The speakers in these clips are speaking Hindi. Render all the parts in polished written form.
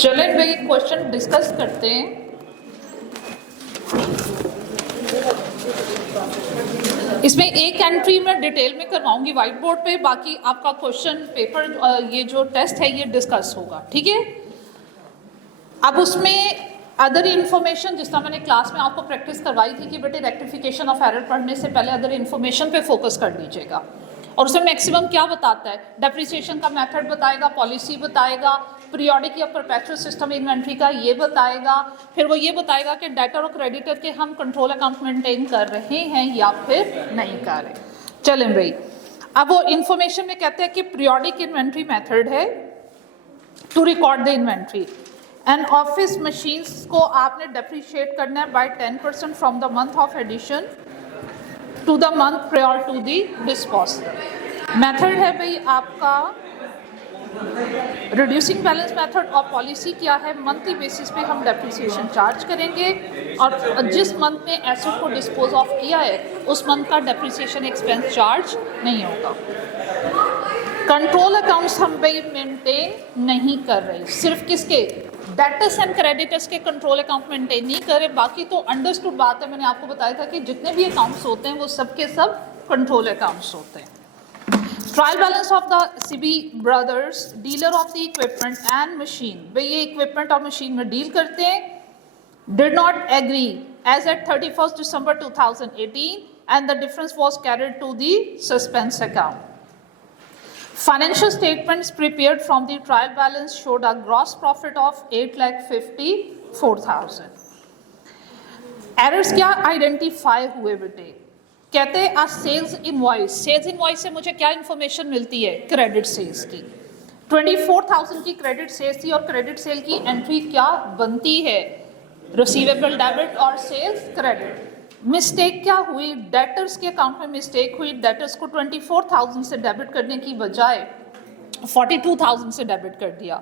चले भाई क्वेश्चन डिस्कस करते हैं। इसमें एक एंट्री मैं डिटेल में करवाऊंगी व्हाइट बोर्ड पे, बाकी आपका क्वेश्चन पेपर ये जो टेस्ट है ये डिस्कस होगा, ठीक है। अब उसमें अदर इन्फॉर्मेशन, जिस तरह मैंने क्लास में आपको प्रैक्टिस करवाई थी कि बेटे रेक्टिफिकेशन ऑफ एरर पढ़ने से पहले अदर इन्फॉर्मेशन पे फोकस कर लीजिएगा। और उसमें मैक्सिमम क्या बताता है, डेप्रिसिएशन का मेथड बताएगा, पॉलिसी बताएगा, पीरियोडिक या परपेचुअल सिस्टम इन्वेंट्री का ये बताएगा, फिर वो ये बताएगा कि डेटर और क्रेडिटर के हम कंट्रोल अकाउंट मेंटेन कर रहे हैं या फिर नहीं कर रहे। चलें भाई, अब वो इन्फॉर्मेशन में कहते हैं कि पीरियोडिक इन्वेंट्री मेथड है to record the inventory and office machines को आपने डेप्रिशिएट करना है by 10% from the month of addition to the month prior to the disposal. Method है भाई आपका रिड्यूसिंग बैलेंस मेथड, और पॉलिसी क्या है, मंथली बेसिस पे हम डेप्रिसिएशन चार्ज करेंगे और जिस मंथ में एसेट को डिस्पोज ऑफ किया है उस मंथ का डेप्रिसिएशन एक्सपेंस चार्ज नहीं होगा। कंट्रोल अकाउंट्स हम भाई मेंटेन नहीं कर रहे, सिर्फ किसके, डेटर्स एंड क्रेडिटर्स के कंट्रोल अकाउंट मेंटेन नहीं कर रहे, बाकी तो अंडरस्टूड बात है। मैंने आपको बताया था कि जितने भी अकाउंट्स होते हैं वो सब के सब कंट्रोल अकाउंट्स होते हैं। Trial balance of the CB brothers, dealer of the equipment and machine, भाई ये इक्विपमेंट और मशीन में डील करते हैं, did not agree as at 31 December 2018 and the difference was carried to the suspense account. Financial statements prepared from the trial balance showed a gross profit of 8,54,000. Errors क्या आइडेंटिफाई हुए बेटे, कहते हैं सेल्स इनवॉइस, सेल्स इनवॉइस से मुझे क्या इंफॉर्मेशन मिलती है, क्रेडिट सेल्स की 24,000 की क्रेडिट सेल्स थी और क्रेडिट सेल की एंट्री क्या बनती है, रिसीवेबल डेबिट और सेल्स क्रेडिट। मिस्टेक क्या हुई, डेटर्स के अकाउंट में मिस्टेक हुई, डेटर्स को 24,000 से डेबिट करने की बजाय 42,000 से डेबिट कर दिया।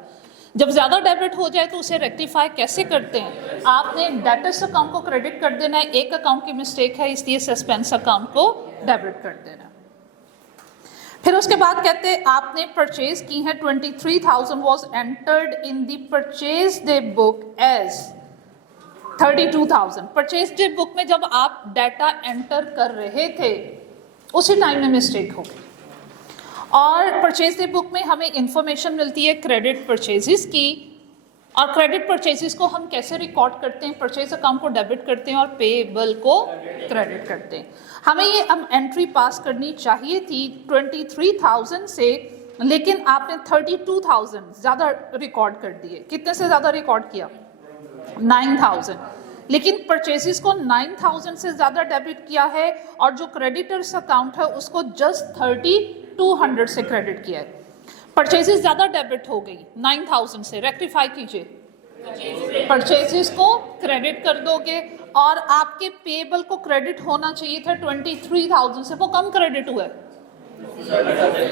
जब ज़्यादा डेबिट हो जाए तो उसे रेक्टिफाई कैसे करते हैं, आपने डेटर्स अकाउंट को क्रेडिट कर देना है, एक अकाउंट की मिस्टेक है इसलिए सस्पेंस अकाउंट को डेबिट कर देना। फिर उसके बाद कहते हैं आपने परचेज की है 23,000 was entered in the purchase day book as 32,000। Purchase day book में जब आप डाटा एंटर कर रहे थे उसी टाइम में मिस्टेक हो गई, और परचेज डे बुक में हमें इंफॉर्मेशन मिलती है क्रेडिट परचेजेस की, और क्रेडिट परचेजेस को हम कैसे रिकॉर्ड करते हैं, परचेज अकाउंट को डेबिट करते हैं और पेएबल को क्रेडिट करते हैं। हमें ये अब एंट्री पास करनी चाहिए थी 23,000 से, लेकिन आपने 32,000 ज़्यादा रिकॉर्ड कर दिए। कितने से ज़्यादा रिकॉर्ड किया, 9,000, लेकिन परचेजेस को 9,000 से ज़्यादा डेबिट किया है और जो क्रेडिटर्स अकाउंट है उसको जस्ट 3,200 से क्रेडिट किया है। परचेजेस ज़्यादा डेबिट हो गई 9,000 से, रेक्टिफाई कीजिए, परचेजेस को क्रेडिट कर दोगे और आपके पेएबल को क्रेडिट होना चाहिए था 23,000 से, वो कम क्रेडिट हुआ है,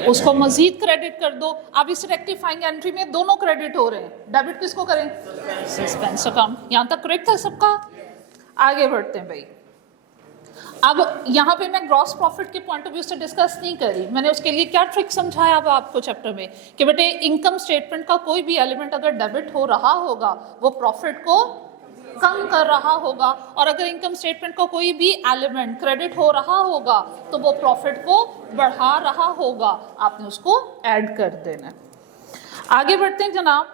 उसको मजीद क्रेडिट कर दो। अब इस रेक्टिफाइंग एंट्री में दोनों क्रेडिट हो रहे हैं, डेबिट किसको करें, सस्पेंस अकाउंट। यहाँ तक करेक्ट है सबका, आगे बढ़ते हैं भाई। अब यहाँ पे मैं ग्रॉस प्रॉफिट के पॉइंट ऑफ व्यू से डिस्कस नहीं करी, मैंने उसके लिए क्या ट्रिक समझाया अब आपको चैप्टर में कि बेटे इनकम स्टेटमेंट का कोई भी एलिमेंट अगर डेबिट हो रहा होगा वो प्रॉफिट को कम कर रहा होगा, और अगर इनकम स्टेटमेंट का कोई भी एलिमेंट क्रेडिट हो रहा होगा तो वो प्रॉफिट को बढ़ा रहा होगा, आपने उसको ऐड कर देना। आगे बढ़ते हैं जनाब।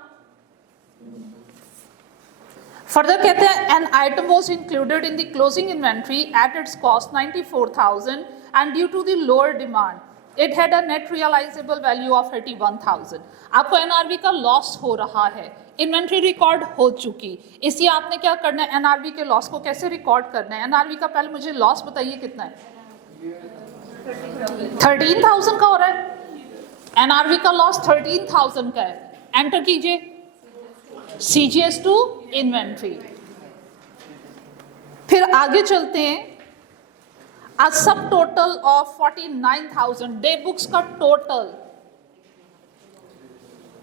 फर्दर कहते हैं an item was included in the closing inventory at its cost 94,000 and due to the lower demand it had a net realisable value of 81,000। आपको एनआरवी का लॉस हो रहा है, इन्वेंट्री रिकॉर्ड हो चुकी, इसलिए आपने क्या करना है, एनआरवी के लॉस को कैसे रिकॉर्ड करना है। एनआरवी का पहले मुझे लॉस बताइए कितना है, 13,000 का हो रहा है, एनआरवी का लॉस 13,000 का है, एंटर कीजिए सीजीएस टू इन्वेंट्री। फिर आगे चलते हैं, अ सब टोटल ऑफ 49,000 डे बुक्स का टोटल,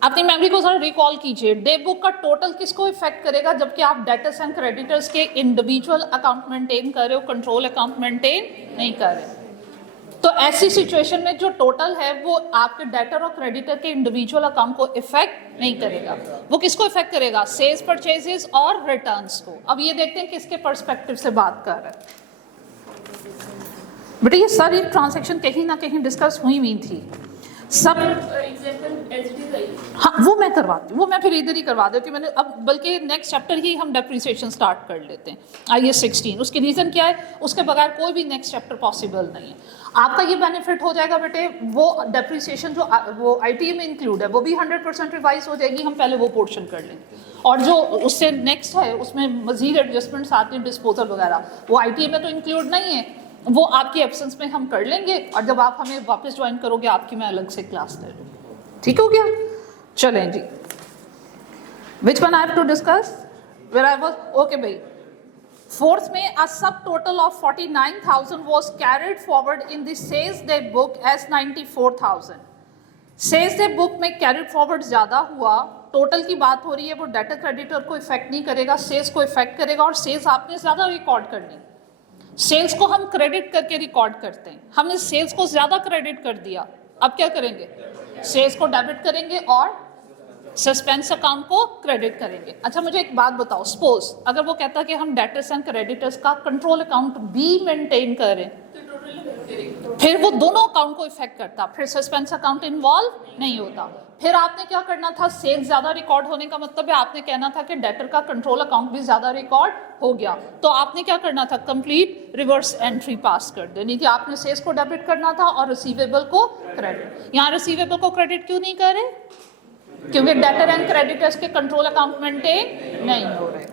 अपनी मेमोरी को जरा रिकॉल कीजिए, डे बुक का टोटल किसको इफेक्ट करेगा, जबकि आप डेटर्स एंड क्रेडिटर्स के इंडिविजुअल अकाउंट मेंटेन कर रहे हो, कंट्रोल अकाउंट मेंटेन नहीं कर रहे। तो ऐसी सिचुएशन में जो टोटल है वो आपके डेटर और क्रेडिटर के इंडिविजुअल अकाउंट को इफेक्ट नहीं करेगा। वो किसको इफेक्ट करेगा? सेल्स, परचेजेस और रिटर्न्स को। अब ये देखते हैं किसके पर्सपेक्टिव से बात कर रहे हैं। बेटा ये सारी ट्रांजैक्शन कहीं ना कहीं डिस्कस हुई थी सब। हाँ वो मैं करवाती हूँ, वो मैं फिर इधर ही करवा देती हूँ मैंने। अब बल्कि नेक्स्ट चैप्टर ही हम डेप्रिसिएशन स्टार्ट कर लेते हैं, IAS 16। उसकी रीज़न क्या है? उसके बगैर कोई भी नेक्स्ट चैप्टर पॉसिबल नहीं है। आपका ये बेनिफिट हो जाएगा बेटे, वो डेप्रिसिएशन जो वो ITA में इंक्लूड है वो भी 100% रिवाइज हो जाएगी। हम पहले वो पोर्शन कर लेंगे, और जो उससे नेक्स्ट है उसमें मजीद एडजस्टमेंट्स आती हैं, डिस्पोजल वगैरह, वो ITA में तो इंक्लूड नहीं है, वो आपकी एब्सेंस में हम कर लेंगे। और जब आप हमें वापस ज्वाइन करोगे आपकी मैं अलग से क्लास ले लूँगी। ठीक हो गया? चलें जी, which one I have to discuss where I was? Okay भाई, फोर्थ में a subtotal of 49,000 was carried forward in the sales day book as 94,000। Sales day book में कैरिड फॉरवर्ड ज्यादा हुआ, टोटल की बात हो रही है, वो डेटर क्रेडिटर को इफेक्ट नहीं करेगा, सेल्स को इफेक्ट करेगा। और सेल्स आपने ज्यादा रिकॉर्ड करनी, सेल्स को हम क्रेडिट करके रिकॉर्ड करते हैं, हमने सेल्स को ज्यादा क्रेडिट कर दिया। अब क्या करेंगे? सेल्स को डेबिट करेंगे और सस्पेंस अकाउंट को क्रेडिट करेंगे। अच्छा मुझे एक बात बताओ, सपोज अगर वो कहता कि हम डेटर्स एंड क्रेडिटर्स का कंट्रोल अकाउंट भी मेंटेन करें, फिर वो दोनों अकाउंट को इफेक्ट करता, फिर सस्पेंस अकाउंट इन्वॉल्व नहीं होता। फिर आपने क्या करना था? सेल्स ज्यादा रिकॉर्ड होने का मतलब है आपने कहना था कि डेटर का कंट्रोल अकाउंट भी ज्यादा रिकॉर्ड हो गया, तो आपने क्या करना था? कंप्लीट रिवर्स एंट्री पास कर देनी थी। आपने सेल्स को डेबिट करना था और रिसीवेबल को क्रेडिट। यहाँ रिसीवेबल को क्रेडिट क्यों नहीं कर रहे? क्योंकि डेटर एंड क्रेडिटर्स के कंट्रोल अकाउंट मेंटेन नहीं हो रहे।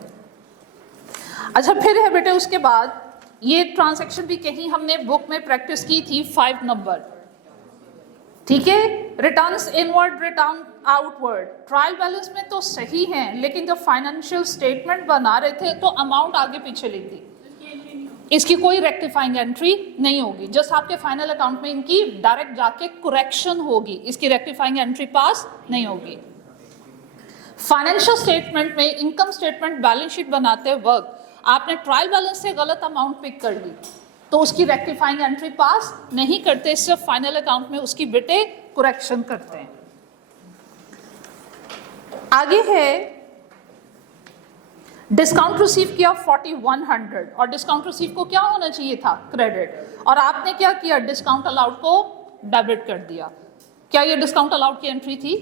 अच्छा फिर है बेटे उसके बाद ये ट्रांजैक्शन भी कहीं हमने बुक में प्रैक्टिस की थी, 5 नंबर, ठीक है? Returns inward, return outward. Trial balance में तो सही है, लेकिन जब फाइनेंशियल स्टेटमेंट बना रहे थे तो अमाउंट आगे पीछे लिख दी, इसकी कोई रेक्टिफाइंग एंट्री नहीं होगी। जस्ट आपके फाइनल अकाउंट में इनकी डायरेक्ट जाके करेक्शन होगी, इसकी रेक्टिफाइंग एंट्री पास नहीं होगी। फाइनेंशियल स्टेटमेंट में इनकम स्टेटमेंट बैलेंस शीट बनाते वक्त आपने ट्रायल बैलेंस से गलत अमाउंट पिक कर ली तो उसकी रेक्टिफाइंग एंट्री पास नहीं करते, सिर्फ फाइनल अकाउंट में उसकी बेटे करेक्शन करते हैं। आगे है डिस्काउंट रिसीव किया 4100, और डिस्काउंट रिसीव को क्या होना चाहिए था? क्रेडिट। और आपने क्या किया? डिस्काउंट अलाउड को डेबिट कर दिया। क्या ये डिस्काउंट अलाउड की एंट्री थी?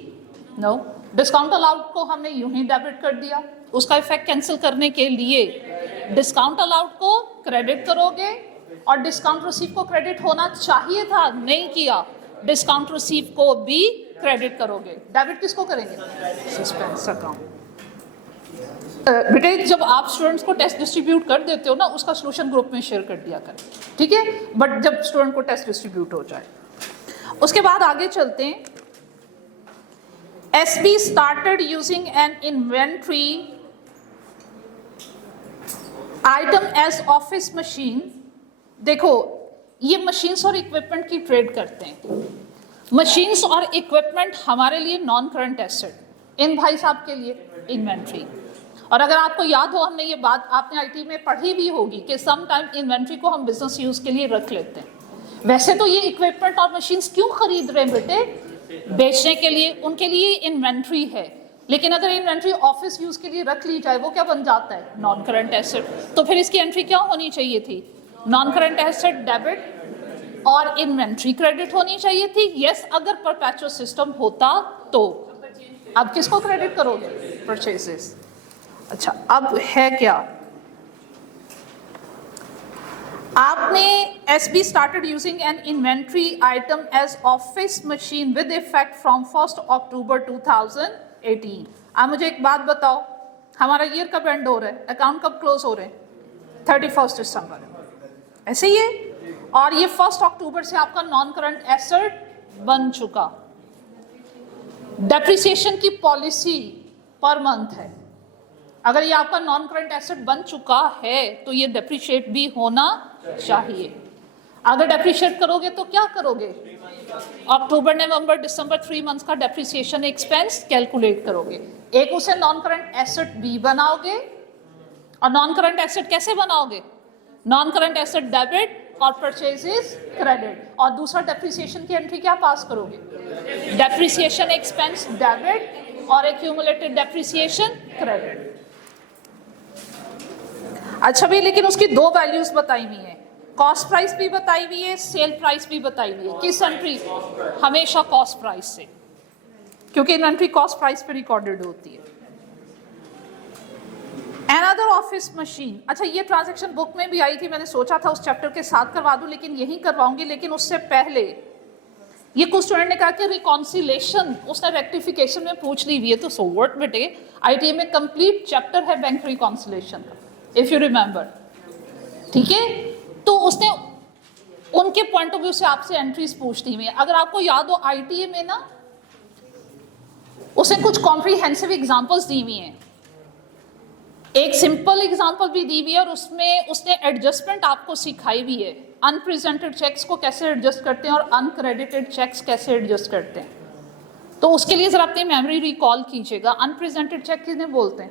नो। डिस्काउंट अलाउड को हमने यूं ही डेबिट कर दिया। उसका इफेक्ट कैंसिल करने के लिए डिस्काउंट अलाउड को क्रेडिट करोगे, और डिस्काउंट रिसीव को क्रेडिट होना चाहिए था, नहीं किया, डिस्काउंट रिसीव को भी क्रेडिट करोगे। डेबिट किसको करेंगे? Suspense account. बेटे जब आप स्टूडेंट्स को टेस्ट डिस्ट्रीब्यूट कर देते हो ना, उसका सोल्यूशन ग्रुप में शेयर कर दिया करें, ठीक है? बट जब स्टूडेंट को टेस्ट डिस्ट्रीब्यूट हो जाए। उसके बाद आगे चलते हैं। SB started using an inventory item as office machine। देखो ये मशीन्स और इक्विपमेंट की ट्रेड करते हैं। मशीन्स और इक्विपमेंट हमारे लिए नॉन करंट एसेट, इन भाई साहब के लिए इन्वेंट्री। और अगर आपको याद हो, हमने ये बात आपने IT में पढ़ी भी होगी कि सम टाइम इन्वेंट्री को हम बिजनेस यूज के लिए रख लेते हैं। वैसे तो ये इक्विपमेंट और मशीन्स क्यों खरीद रहे हैं बेटे? बेचने के लिए, उनके लिए इन्वेंट्री है। लेकिन अगर इन्वेंट्री ऑफिस यूज के लिए रख ली जाए वो क्या बन जाता है? Non current asset. तो फिर इसकी एंट्री क्या होनी चाहिए थी? नॉन करंट एसेट डेबिट और इन्वेंट्री क्रेडिट होनी चाहिए थी। यस, अगर परपेचुअल सिस्टम होता तो। अब किसको क्रेडिट करोगे? परचेजेस। अच्छा अब है क्या? आपने SB started using an inventory item as office machine with effect from 1st October 2018। अब मुझे एक बात बताओ, हमारा ईयर कब एंड हो रहा है? अकाउंट कब क्लोज हो रहे हैं? 31 दिसंबर, ऐसे ही है। और ये 1 अक्टूबर से आपका नॉन करंट एसेट बन चुका। डेप्रिसिएशन की पॉलिसी पर मंथ है। अगर ये आपका नॉन करंट एसेट बन चुका है तो ये डेप्रिशिएट भी होना चाहिए। अगर डेप्रिशिएट करोगे तो क्या करोगे? अक्टूबर, नवंबर, दिसंबर 3 मंथ्स का डेप्रिसिएशन एक्सपेंस कैलकुलेट करोगे। एक उसे नॉन करंट एसेट भी बनाओगे। और नॉन करंट एसेट कैसे बनाओगे? नॉन करंट एसेट डेबिट और परचेज इज क्रेडिट। और दूसरा डेप्रिसिएशन की एंट्री क्या पास करोगे? डेप्रिसिएशन एक्सपेंस डेबिट और एक्यूमुलेटेड डेप्रिसिएशन क्रेडिट। अच्छा भी, लेकिन उसकी दो वैल्यूज बताई हुई है, कॉस्ट प्राइस भी बताई हुई है, सेल प्राइस भी बताई हुई है। किस एंट्री? हमेशा कॉस्ट प्राइस से, क्योंकि इन्वेंट्री कॉस्ट प्राइस पे रिकॉर्डेड होती है। Another ऑफिस मशीन, अच्छा ये ट्रांजैक्शन बुक में भी आई थी, मैंने सोचा था उस चैप्टर के साथ करवा दूं, लेकिन यही करवाऊंगी। लेकिन उससे पहले ये कुछ स्टूडेंट ने कहा कि रिकॉन्सिलेशन उसने रेक्टिफिकेशन में पूछ ली हुई है, तो सो व्हाट बेटे, आईटीए में कंप्लीट चैप्टर है बैंक रिकॉन्सिलेशन का, इफ यू रिमेंबर, ठीक है। तो उसने उनके पॉइंट ऑफ व्यू से आपसे एंट्रीज पूछती हुई है। अगर आपको याद हो आईटीए में ना उसने कुछ कॉम्प्रिहेंसिव एग्जांपल्स दी हुई हैं, एक सिंपल एग्जांपल भी दी हुई है, और उसमें उसने एडजस्टमेंट आपको सिखाई हुई है, अनप्रेजेंटेड चेक्स को कैसे एडजस्ट करते हैं और अनक्रेडिटेड चेक्स कैसे एडजस्ट करते हैं। तो उसके लिए जरा अपनी मेमोरी रिकॉल कीजिएगा। अनप्रेजेंटेड चेक किन्हें बोलते हैं?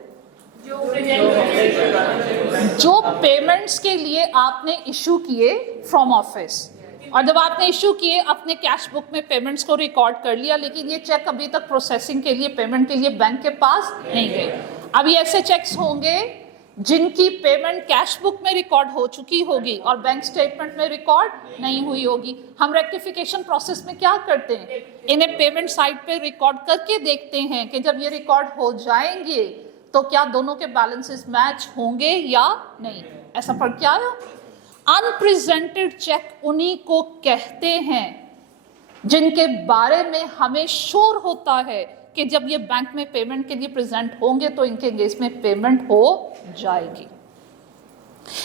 जो पेमेंट्स के लिए आपने इशू किए फ्रॉम ऑफिस, और जब आपने इशू किए अपने कैश बुक में पेमेंट्स को रिकॉर्ड कर लिया, लेकिन ये चेक अभी तक प्रोसेसिंग के लिए, पेमेंट के लिए बैंक के पास नहीं गए। अभी ऐसे चेक्स होंगे जिनकी पेमेंट कैश बुक में रिकॉर्ड हो चुकी होगी और बैंक स्टेटमेंट में रिकॉर्ड नहीं हुई होगी। हम रेक्टिफिकेशन प्रोसेस में क्या करते हैं, इन्हें पेमेंट साइड पे रिकॉर्ड करके देखते हैं कि जब ये रिकॉर्ड हो जाएंगे तो क्या दोनों के बैलेंसेस मैच होंगे या नहीं। ऐसा पढ़ के आया। अनप्रेजेंटेड चेक उन्हीं को कहते हैं जिनके बारे में हमें श्योर होता है कि जब ये बैंक में पेमेंट के लिए प्रेजेंट होंगे तो इनके केस में पेमेंट हो जाएगी।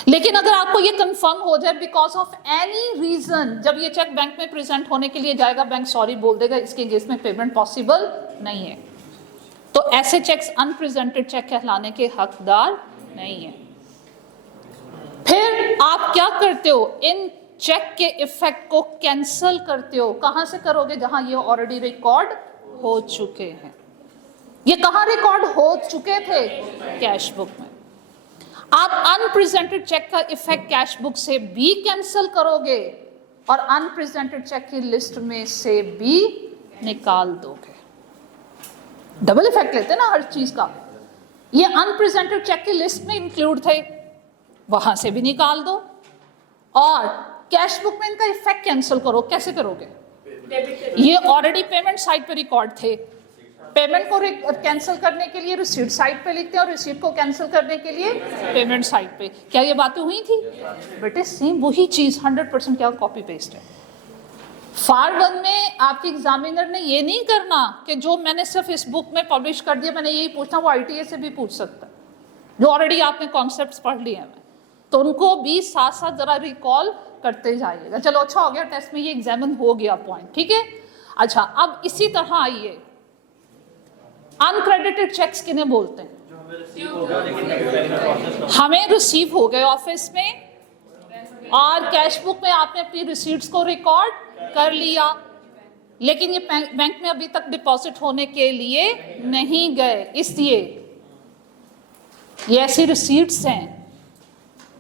लेकिन अगर आपको ये कंफर्म हो जाए बिकॉज ऑफ एनी रीजन, जब ये चेक बैंक में प्रेजेंट होने के लिए जाएगा, बैंक सॉरी बोल देगा, इसके केस में पेमेंट पॉसिबल नहीं है, तो ऐसे चेक्स अनप्रेजेंटेड चेक कहलाने के हकदार नहीं है। फिर आप क्या करते हो, इन चेक के इफेक्ट को कैंसल करते हो। कहां से करोगे? जहां ये ऑलरेडी रिकॉर्ड हो चुके हैं। ये कहां रिकॉर्ड हो चुके थे? कैश बुक में। आप अनप्रेजेंटेड चेक का इफेक्ट कैश बुक से भी कैंसिल करोगे और अनप्रेजेंटेड चेक की लिस्ट में से भी निकाल दोगे। डबल इफेक्ट लेते ना हर चीज का। ये अनप्रेजेंटेड चेक की लिस्ट में इंक्लूड थे, वहां से भी निकाल दो, और कैश बुक में इनका इफेक्ट कैंसिल करो। कैसे करोगे? ये ऑलरेडी पेमेंट साइड पे रिकॉर्ड थे, पेमेंट को कैंसिल करने के लिए रिसीट साइड पे लिखते हैं और रिसीट को कैंसिल करने के लिए पेमेंट साइड पे। क्या ये बातें हुई थी बेटे? सेम वही चीज 100% क्या कॉपी पेस्ट है। फार 1 में आपके एग्जामिनर ने ये नहीं करना कि जो मैंने सिर्फ इस बुक में पब्लिश कर दिया मैंने यही पूछना, वो आईटीए से भी पूछ सकता है, जो ऑलरेडी आपने कॉन्सेप्ट्स पढ़ लिए हैं। तो उनको भी साथ साथ जरा रिकॉल करते जाइएगा। चलो अच्छा हो गया, टेस्ट में ये एग्जामिन हो गया पॉइंट, ठीक है। अच्छा, अब इसी तरह आइए, अनक्रेडिटेड चेक्स किन्हें बोलते हैं? हमें रिसीव हो गए ऑफिस में और कैश बुक में आपने अपनी रिसीट्स को रिकॉर्ड कर लिया, लेकिन ये बैंक में अभी तक डिपॉजिट होने के लिए नहीं गए, इसलिए ये ऐसी रिसीट्स हैं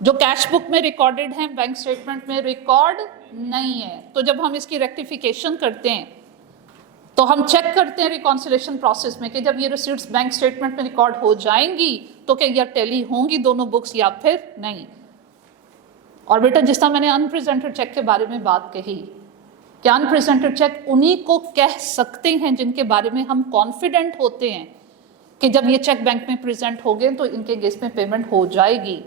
जो कैश बुक में रिकॉर्डेड हैं, बैंक स्टेटमेंट में रिकॉर्ड नहीं है। तो जब हम इसकी रेक्टिफिकेशन करते हैं तो हम चेक करते हैं रिकॉन्सिलेशन प्रोसेस में कि जब ये रिसीट्स बैंक स्टेटमेंट में रिकॉर्ड हो जाएंगी तो क्या ये टैली होंगी दोनों बुक्स या फिर नहीं। और बेटा जिस तरह मैंने अनप्रेजेंटेड चेक के बारे में बात कही कि अनप्रेजेंटेड चेक उन्हीं को कह सकते हैं जिनके बारे में हम कॉन्फिडेंट होते हैं कि जब ये चेक बैंक में प्रेजेंट हो गए तो इनके केस में पेमेंट हो जाएगी।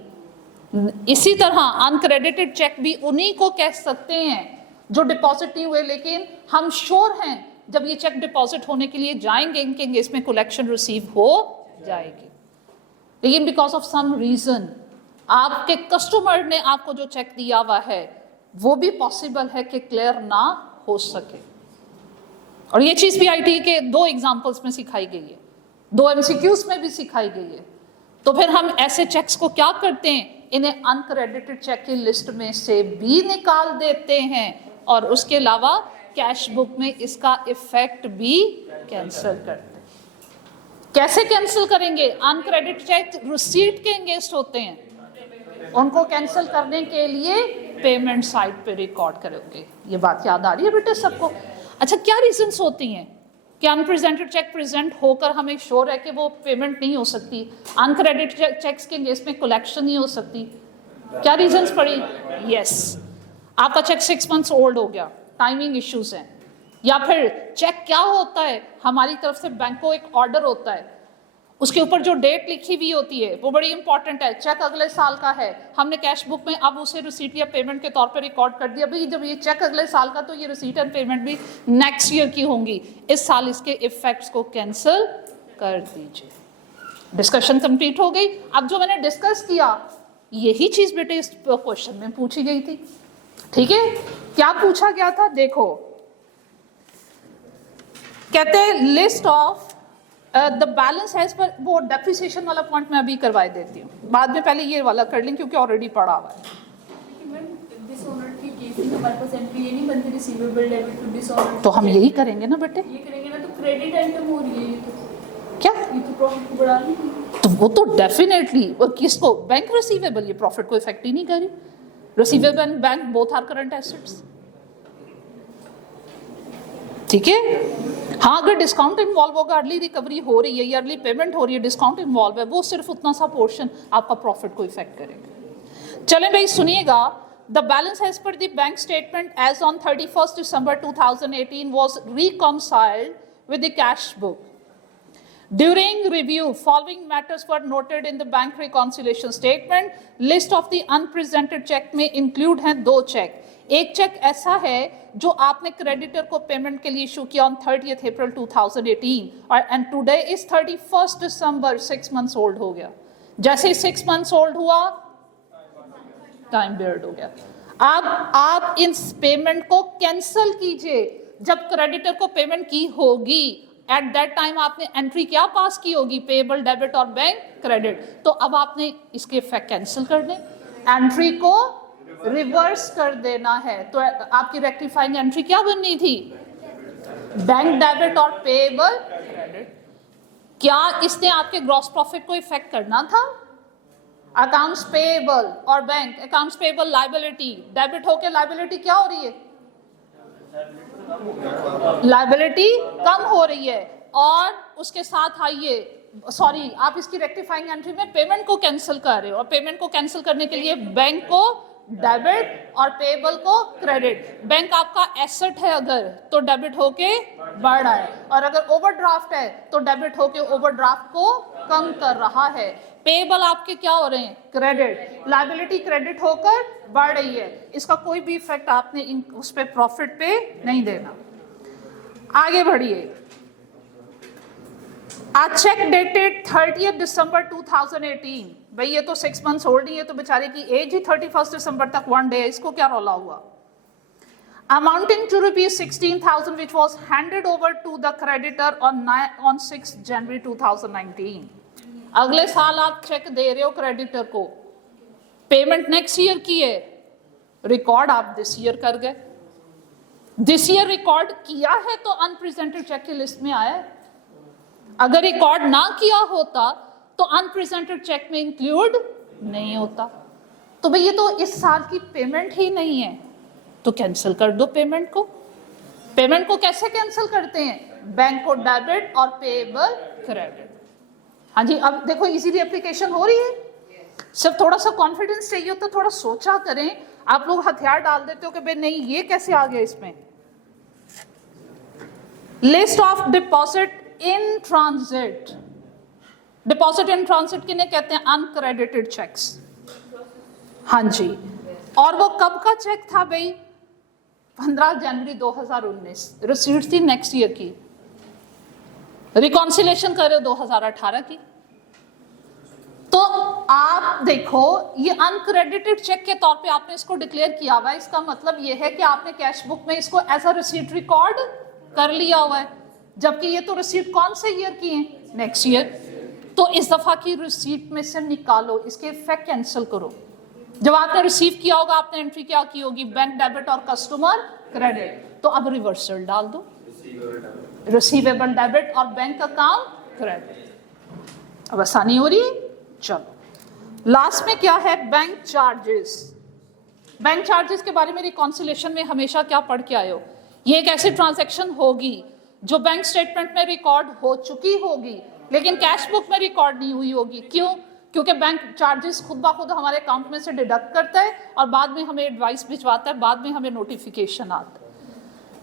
इसी तरह अनक्रेडिटेड चेक भी उन्हीं को कह सकते हैं जो डिपॉजिट नहीं हुए, लेकिन हम श्योर हैं जब ये चेक डिपॉजिट होने के लिए जाएंगे इनके केस में कलेक्शन रिसीव हो जाएगी। लेकिन बिकॉज ऑफ सम रीजन आपके कस्टमर ने आपको जो चेक दिया हुआ है वो भी पॉसिबल है कि क्लियर ना हो सके। और ये चीज भी आईटी के 2 एग्जांपल्स में सिखाई गई है, 2 एमसीक्यूज में भी सिखाई गई है। तो फिर हम ऐसे चेक्स को क्या करते हैं, इन्हें अनक्रेडिटेड चेक की लिस्ट में से भी निकाल देते हैं और उसके अलावा कैश बुक में इसका इफेक्ट भी कैंसिल करते हैं। कैसे कैंसिल करेंगे? अनक्रेडिटेड चेक रिसीट के अगेंस्ट होते हैं, उनको कैंसिल करने के लिए पेमेंट साइड पे रिकॉर्ड करोगे। ये बात याद आ रही है बेटे सबको? अच्छा, क्या रीजंस होती हैं कि अनप्रेजेंटेड चेक प्रेजेंट होकर हमें श्योर है कि वो पेमेंट नहीं हो सकती, अनक्रेडिटेड चेक्स के केस में कलेक्शन नहीं हो सकती? क्या रीजंस पड़ी? यस, आपका चेक 6 months ओल्ड हो गया, टाइमिंग इश्यूज हैं, या फिर चेक क्या होता है, हमारी तरफ से बैंक को एक ऑर्डर होता है, उसके ऊपर जो डेट लिखी हुई होती है वो बड़ी इंपॉर्टेंट है, चेक अगले साल का है, हमने कैश बुक में अब उसे रिसीट या पेमेंट के तौर पे रिकॉर्ड कर दिया, भाई जब ये चेक अगले साल का तो ये रिसीट एंड पेमेंट भी नेक्स्ट ईयर की होंगी, इस साल इसके इफेक्ट्स को कैंसिल कर दीजिए। डिस्कशन कंप्लीट हो गई। अब जो मैंने डिस्कस किया यही चीज बेटे इस क्वेश्चन में पूछी गई थी, ठीक है? क्या पूछा गया था देखो, कहते हैं लिस्ट ऑफ द बैलेंस है, पर वो डेप्रिसिएशन वाला पॉइंट मैं अभी करवा देती हूँ, बाद में पहले ये वाला कर लें क्योंकि ऑलरेडी पढ़ा हुआ है। तो हम यही करेंगे ना बेटे, ये करेंगे ना, तो क्रेडिट आइटम हो रही है ये तो, क्या ये तो प्रॉफिट को बढ़ा रही है। तो वो तो डेफिनेटली, और किसको, बैंक रिसीवेबल, ये प्रॉफिट को इफेक्ट ही नहीं करी। Receivable and bank both are current assets, ठीक है? हाँ, अगर डिस्काउंट इन्वॉल्व होगा, अर्ली रिकवरी हो रही है या अर्ली पेमेंट हो रही है, डिस्काउंट इन्वॉल्व है, वो सिर्फ उतना सा पोर्शन आपका प्रॉफिट को इफेक्ट करेगा। चलें भाई सुनिएगा, the balance as per the bank statement as on 31st December 2018 was reconciled with the cash book. During review, following matters were noted in the bank reconciliation statement. List of the unpresented check में include हैं 2 चेक। एक चेक ऐसा है जो आपने क्रेडिटर को पेमेंट के लिए इशू किया ऑन 30th April 2018 और and today is 31st December, 6 months old हो गया। जैसे ही 6 months ओल्ड हुआ, टाइम पीरियड हो गया। अब आप इन पेमेंट को कैंसिल कीजिए। जब क्रेडिटर को पेमेंट की होगी, एट दैट टाइम आपने एंट्री क्या पास की होगी, पेएबल, डेबिट और बैंक क्रेडिट, तो अब आपने इसके इफेक्ट कैंसिल कर दें, एंट्री को रिवर्स कर देना है। तो आपकी रेक्टिफाइंग एंट्री क्या बननी थी, बैंक डेबिट और पेएबल क्रेडिट। क्या इसने आपके ग्रॉस प्रॉफिट को इफेक्ट करना था? अकाउंट्स पेएबल और bank, accounts payable liability, debit होके लायबिलिटी क्या हो रही है, लायबिलिटी कम हो रही है, और उसके साथ आइए, सॉरी, आप इसकी रेक्टिफाइंग एंट्री में पेमेंट को कैंसिल कर रहे हो, और पेमेंट को कैंसिल करने के लिए बैंक को डेबिट और पेएबल को क्रेडिट। बैंक आपका एसेट है अगर, तो डेबिट होके बढ़ रहा है, और अगर ओवरड्राफ्ट है तो डेबिट होके ओवरड्राफ्ट को कम कर रहा है। पेएबल आपके क्या हो रहे हैं, क्रेडिट, लायबिलिटी क्रेडिट होकर बढ़ रही है। इसका कोई भी इफेक्ट आपने उस पे प्रॉफिट पे नहीं देना। आगे बढ़िए। आज चेक डेटेड 30th December 2018, भाई ये तो 6 months ओल्ड ही है, तो बेचारे की एज ही 31st December तक 1 day है, इसको क्या रोला हुआ। Amounting to ₹16,000 which was handed over to the creditor on 6 January 2019। अगले साल आप चेक दे रहे हो क्रेडिटर को, पेमेंट नेक्स्ट ईयर की है, रिकॉर्ड आप दिस ईयर कर गए। दिस ईयर रिकॉर्ड किया है तो अनप्रेजेंटेड चेक की लिस्ट में आया है, अगर रिकॉर्ड ना किया होता तो अनप्रेजेंटेड चेक में इंक्लूड नहीं होता। तो भाई ये तो इस साल की पेमेंट ही नहीं है, तो कैंसिल कर दो पेमेंट को। पेमेंट को कैसे कैंसिल करते हैं, बैंक को डेबिट और पेएबल क्रेडिट। हाँ जी, अब देखो इजीली एप्लीकेशन हो रही है। सिर्फ थोड़ा सा कॉन्फिडेंस चाहिए हो तो थोड़ा सोचा करें। आप लोग हथियार डाल देते हो कि भाई नहीं ये कैसे आ गया इसमें। List of deposit in transit, deposit in transit किन्हें कहते हैं, अनक्रेडिटेड चेक्स। हाँ जी, और वो कब का चेक था भाई, 15 जनवरी 2019, रिसीट थी नेक्स्ट ईयर की, रिकॉन्सिलेशन कर रहे हो 2018 की। तो आप देखो ये अनक्रेडिटेड चेक के तौर पे आपने इसको डिक्लेयर किया हुआ है, इसका मतलब ये है कि आपने कैश बुक में इसको एज अ रिसीट रिकॉर्ड कर लिया हुआ है, जबकि ये तो रिसीट कौन से ईयर की है, नेक्स्ट ईयर। तो इस दफा की रिसीट में से निकालो, इसके इफेक्ट कैंसिल करो। जब आपने रिसीव किया होगा आपने एंट्री क्या की होगी, बैंक डेबिट और कस्टमर क्रेडिट, तो अब रिवर्सल डाल दो, रिसीवेबल डेबिट और बैंक अकाउंट क्रेडिट। अब आसानी हो रही है। चलो लास्ट में क्या है, बैंक चार्जेस। बैंक चार्जेस के बारे में रिकॉन्सिलेशन में हमेशा क्या पढ़ के आए हो? ये एक ऐसी ट्रांजैक्शन होगी जो बैंक स्टेटमेंट में रिकॉर्ड हो चुकी होगी लेकिन कैश बुक में रिकॉर्ड नहीं हुई होगी। क्यों? क्योंकि बैंक चार्जेस खुद ब खुद हमारे अकाउंट में से डिडक्ट करता है और बाद में हमें एडवाइस भिजवाता है, बाद में हमें नोटिफिकेशन आता है।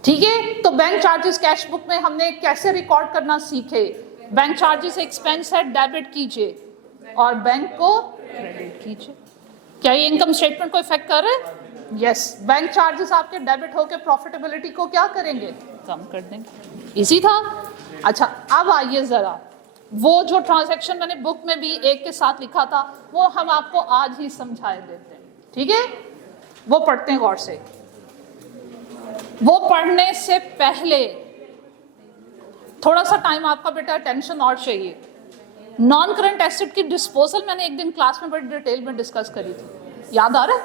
ठीक है, तो बैंक चार्जेस कैश बुक में हमने कैसे रिकॉर्ड करना सीखे। बैंक चार्जेस एक्सपेंस है, डेबिट कीजिए और बैंक को क्रेडिट कीजिए। क्या ये इनकम स्टेटमेंट को इफेक्ट कर रहे हैं? यस, बैंक चार्जेस आपके डेबिट होकर प्रॉफिटेबिलिटी को क्या करेंगे? कम कर देंगे। इजी था। अच्छा, अब आइए जरा वो जो ट्रांजैक्शन मैंने बुक में भी एक के साथ लिखा था वो हम आपको आज ही समझा देते हैं। ठीक है, वो पढ़ते हैं गौर से। वो पढ़ने से पहले थोड़ा सा टाइम आपका बेटा अटेंशन और चाहिए। नॉन करंट एसेट की डिस्पोजल मैंने एक दिन क्लास में बड़ी डिटेल में डिस्कस करी थी, याद आ रहा है?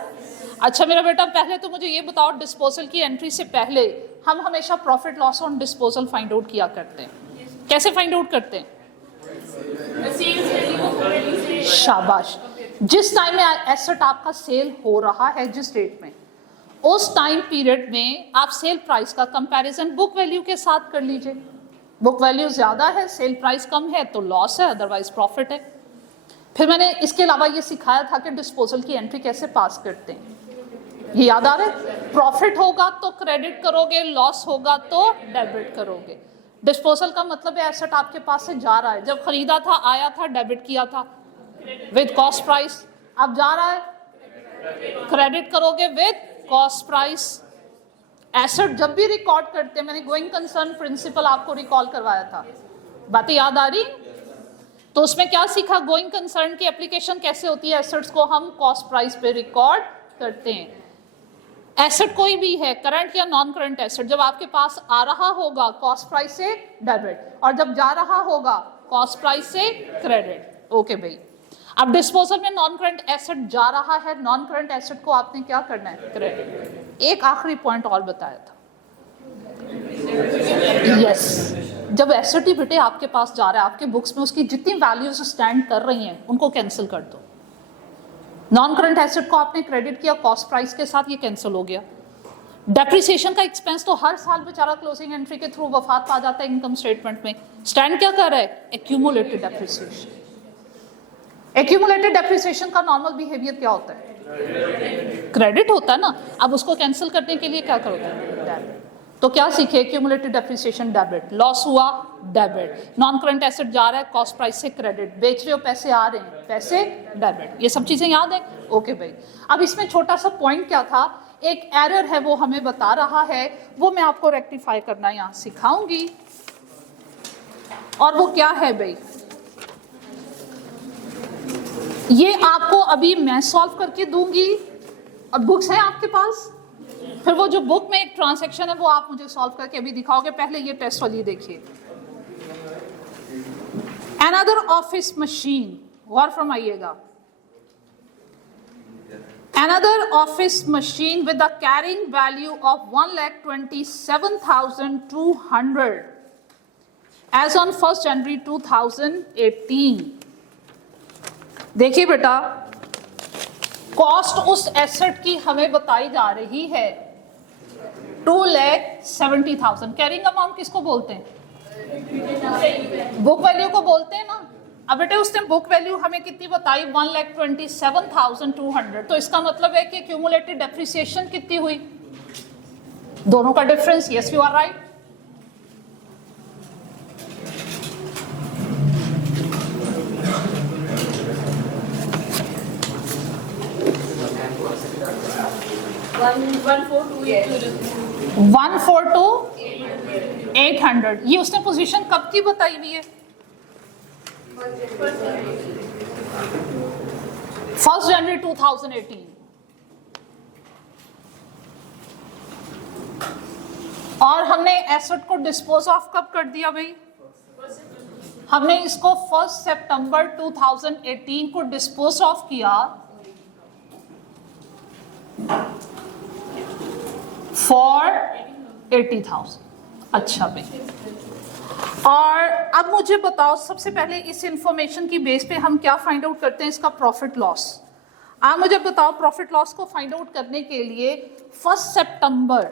अच्छा मेरा बेटा, पहले तो मुझे ये बताओ, डिस्पोजल की एंट्री से पहले हम हमेशा profit loss on disposal find out किया करते हैं। कैसे फाइंड आउट करते हैं? शाबाश। जिस टाइम में एसेट आपका सेल हो रहा है, जिस डेट में, उस टाइम पीरियड में आप सेल प्राइस का कंपैरिजन बुक वैल्यू के साथ कर लीजिए। बुक वैल्यू ज्यादा है, सेल प्राइस कम है तो लॉस है, अदरवाइज प्रॉफिट है। फिर मैंने इसके अलावा ये सिखाया था कि डिस्पोजल की एंट्री कैसे पास करते हैं। ये याद आ रहा है? प्रॉफिट होगा तो क्रेडिट करोगे, लॉस होगा तो डेबिट करोगे। डिस्पोजल का मतलब है एसेट आपके पास से जा रहा है। जब खरीदा था, आया था, डेबिट किया था विद कॉस्ट प्राइस, अब जा रहा है, क्रेडिट करोगे विद कॉस्ट प्राइस। एसेट जब भी रिकॉर्ड करते हैं, मैंने गोइंग कंसर्न प्रिंसिपल आपको रिकॉल करवाया था, बातें याद आ रही? तो उसमें क्या सीखा? गोइंग कंसर्न की एप्लीकेशन कैसे होती है, एसेट्स को हम कॉस्ट प्राइस पे रिकॉर्ड करते हैं। एसेट कोई भी है, करंट या नॉन करंट एसेट, जब आपके पास आ रहा होगा कॉस्ट प्राइस से डेबिट और जब जा रहा होगा कॉस्ट प्राइस से क्रेडिट। ओके भाई, अब डिस्पोजल में नॉन करंट एसेट जा रहा है, नॉन करंट एसेट को आपने क्या करना है? क्रेडिट। एक आखिरी पॉइंट और बताया था, यस, जब एसेट ही बेटे आपके पास जा रहा है, आपके बुक्स में उसकी जितनी वैल्यूज स्टैंड कर रही हैं उनको कैंसिल कर दो। नॉन करंट एसेट को आपने क्रेडिट किया कॉस्ट प्राइस के साथ, ये कैंसिल हो गया। डेप्रिसिएशन का एक्सपेंस तो हर साल बेचारा क्लोजिंग एंट्री के थ्रू वफात पा जाता है इनकम स्टेटमेंट में। स्टैंड क्या कर रहा है? Accumulated depreciation. एक्यूमुलेटेड डेप्रिसिएशन का नॉर्मल बिहेवियर क्या होता है? क्रेडिट होता है ना। अब उसको कैंसिल करने के लिए क्या करोगे? डेबिट। तो क्या सीखे? एक्यूमुलेटेड डेप्रिसिएशन डेबिट, लॉस हुआ डेबिट, नॉन करंट एसेट जा रहा है कॉस्ट प्राइस से क्रेडिट, बेच रहे हो पैसे आ रहे हैं पैसे डेबिट। ये सब चीजें याद है? ओके भाई, अब इसमें छोटा सा पॉइंट क्या था, एक एरर है वो हमें बता रहा है, वो मैं आपको रेक्टिफाई करना यहाँ सिखाऊंगी। और वो क्या है भाई, ये आपको अभी मैं सॉल्व करके दूंगी और बुक्स हैं आपके पास। फिर वो जो बुक में एक ट्रांजैक्शन है वो आप मुझे सॉल्व करके अभी दिखाओगे। पहले ये टेस्ट वाली देखिए। Another office machine, Gaur फरमाइएगा। Another office machine with a carrying value of 1,27,200 as on 1st January 2018। देखिए बेटा, कॉस्ट उस एसेट की हमें बताई जा रही है 2,70,000। कैरिंग अमाउंट किसको बोलते हैं? बुक वैल्यू को बोलते हैं ना। अब बेटे उसने बुक वैल्यू हमें कितनी बताई? 1,27,200। तो इसका मतलब है कि क्यूमुलेटेड डेप्रिसिएशन कितनी हुई? दोनों का difference. Yes, you are right. One four two 800। ये उसने पोजीशन कब की बताई हुई है? 1st January 2018। और हमने एसेट को डिस्पोज ऑफ कब कर दिया भाई? हमने इसको 1 सितंबर 2018 को डिस्पोज ऑफ किया फॉर 80,000। अच्छा भाई, और अब मुझे बताओ, सबसे पहले इस इंफॉर्मेशन की बेस पे हम क्या फाइंड आउट करते हैं? इसका प्रॉफिट लॉस। आप मुझे बताओ प्रॉफिट लॉस को फाइंड आउट करने के लिए 1 सितंबर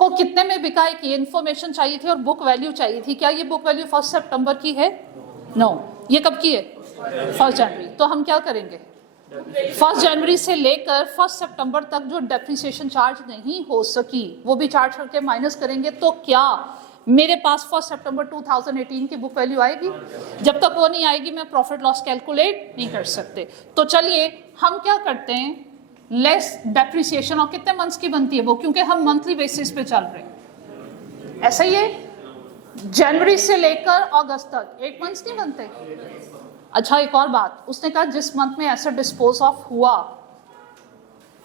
को कितने में बिका है कि इंफॉर्मेशन चाहिए थी और बुक वैल्यू चाहिए थी। क्या ये बुक वैल्यू 1 सितंबर की है? नो। ये कब की है? 1 जनवरी। तो हम क्या करेंगे, 1 जनवरी से लेकर 1 सितंबर तक जो डेप्रिसिएशन चार्ज नहीं हो सकी वो भी चार्ज करके माइनस करेंगे। तो क्या मेरे पास 1 सितंबर 2018 की बुक वैल्यू आएगी? जब तक वो नहीं आएगी मैं प्रॉफिट लॉस कैलकुलेट नहीं कर सकते। तो चलिए हम क्या करते हैं, लेस डेप्रिसिएशन। और कितने मंथ्स की बनती है वो, क्योंकि हम मंथली बेसिस पे चल रहे हैं। ऐसा ही है, जनवरी से लेकर अगस्त तक 8 मंथ्स नहीं बनते। अच्छा एक और बात, उसने कहा जिस मंथ में एसेट डिस्पोज ऑफ हुआ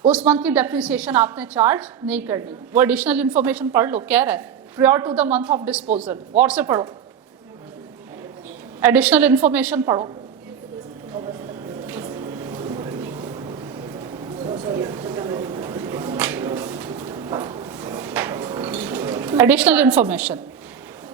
उस मंथ की डेप्रिसिएशन आपने चार्ज नहीं करनी। वो एडिशनल इंफॉर्मेशन पढ़ लो, कह रहा है prior to the month of disposal। और से पढ़ो, एडिशनल इंफॉर्मेशन पढ़ो। Additional information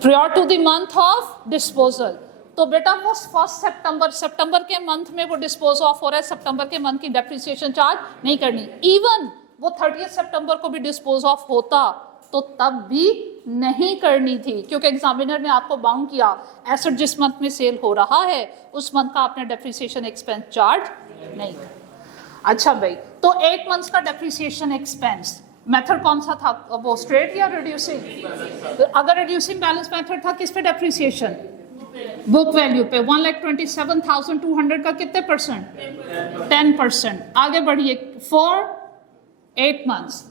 prior to the month of disposal। तो बेटा वो 1 सितंबर के मंथ में वो डिस्पोज ऑफ हो रहा है, सितंबर के मंथ की डेप्रिसिएशन चार्ज नहीं करनी। इवन वो 30 सितंबर को भी डिस्पोज ऑफ होता तो तब भी नहीं करनी थी, क्योंकि एग्जामिनर ने आपको बाउंड किया एसेट जिस मंथ में सेल हो रहा है उस मंथ का आपने डेप्रिसिएशन एक्सपेंस चार्ज नहीं करना। अच्छा भाई, तो 8 मंथ्स का डेप्रिसिएशन एक्सपेंस मेथड कौन सा था, वो स्ट्रेट या रिड्यूसिंग? तो अगर रिड्यूसिंग बैलेंस मेथड था, किस पे डेप्रिसिएशन? बुक वैल्यू पे। 1,27,200 का कितने परसेंट? 10%। आगे बढ़िए, फॉर 8 मंथ्स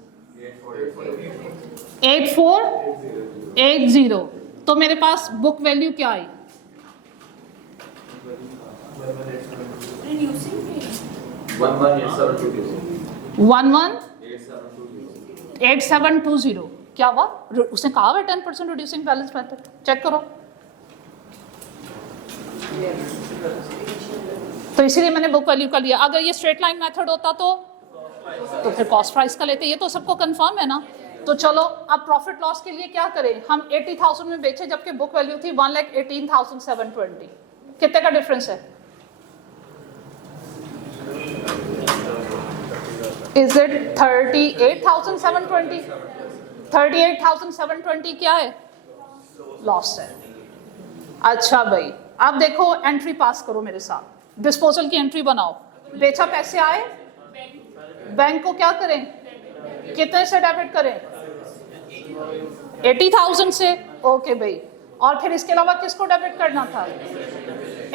8480। तो मेरे पास बुक वैल्यू क्या आई? 118720। क्या हुआ? उसने कहा हुआ 10% रिड्यूसिंग बैलेंस मेथड, चेक करो। तो इसीलिए मैंने बुक वैल्यू का लिया। अगर ये स्ट्रेट लाइन मेथड होता तो फिर कॉस्ट प्राइस का लेते। ये तो सबको कंफर्म है ना। तो चलो अब प्रॉफिट लॉस के लिए क्या करें, हम 80,000 में बेचे जबकि बुक वैल्यू थी 1,18,720। कितने का डिफरेंस है? Is it 38,720? 38,720 क्या है? लॉस है। अच्छा भाई, अब देखो एंट्री पास करो मेरे साथ, डिस्पोजल की एंट्री बनाओ। बेचा पैसे आए, बैंक को क्या करें, कितने से डेबिट करें? 80,000 से। ओके भाई, और फिर इसके अलावा किसको डेबिट करना था?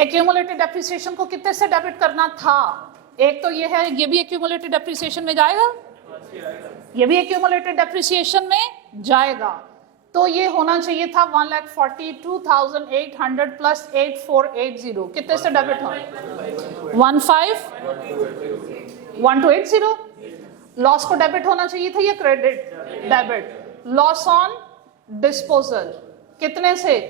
एक्यूमुलेटेड डेप्रिसिएशन को कितने से डेबिट करना था? एक तो ये है, ये भी एक्यूमुलेटेड डेप्रिसिएशन में जाएगा, ये भी एक्यूमुलेटेड डेप्रिसिएशन में जाएगा। तो ये होना चाहिए था 1,42,800 प्लस 8480। कितने से डेबिट हो? 15,1280। लॉस को डेबिट होना चाहिए था या credit? Debit. Loss on disposal कितने से?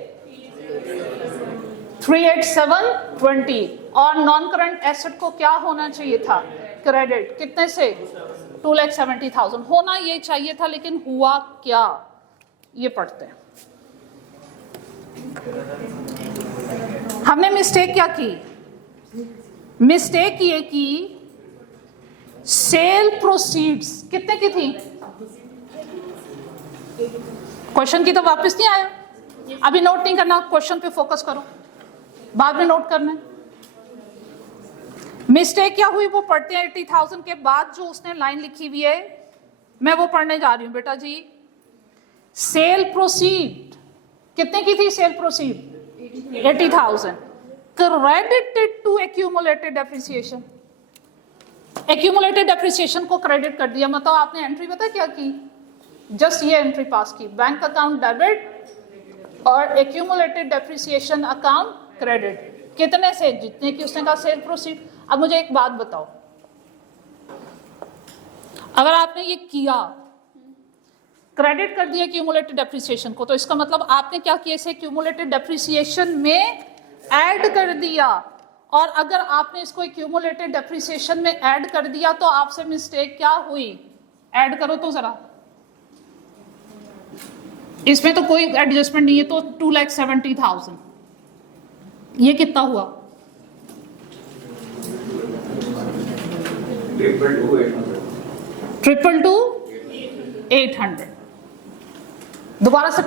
38720। और नॉन करंट एसेट को क्या होना चाहिए था? क्रेडिट। कितने से? 2,70,000। होना ये चाहिए था, लेकिन हुआ क्या, ये पढ़ते हैं। हमने मिस्टेक क्या की? मिस्टेक ये की, सेल प्रोसीड्स कितने की थी? क्वेश्चन की तो वापस नहीं आया। अभी नोट नहीं करना, क्वेश्चन पे फोकस करो, बाद में नोट करना है। मिस्टेक क्या हुई वो पढ़ते हैं। 80,000 के बाद जो उसने लाइन लिखी हुई है मैं वो पढ़ने जा रही हूं बेटा जी। सेल प्रोसीड कितने की थी? Sale proceed 80,000 credited to accumulated depreciation. Accumulated depreciation को क्रेडिट कर दिया। मतलब आपने एंट्री पता क्या की? जस्ट ये एंट्री पास की, बैंक अकाउंट डेबिट और एक्यूमुलेटेड डेप्रिसिएशन अकाउंट क्रेडिट। कितने से? जितने की उसने कहा सेल प्रोसीड। अब मुझे एक बात बताओ, अगर आपने ये किया, क्रेडिट कर दिया क्यूमुलेटेड डेप्रिसिएशन को, तो इसका मतलब आपने क्या किया? इसे क्यूमुलेटेड डेप्रिसिएशन में ऐड कर दिया। और अगर आपने इसको क्यूमुलेटेड डेप्रिसिएशन में ऐड कर दिया तो आपसे मिस्टेक क्या हुई? ऐड करो तो जरा, इसमें तो कोई एडजस्टमेंट नहीं है। तो 2,70,000 ये कितना हुआ? 800 दोबारा से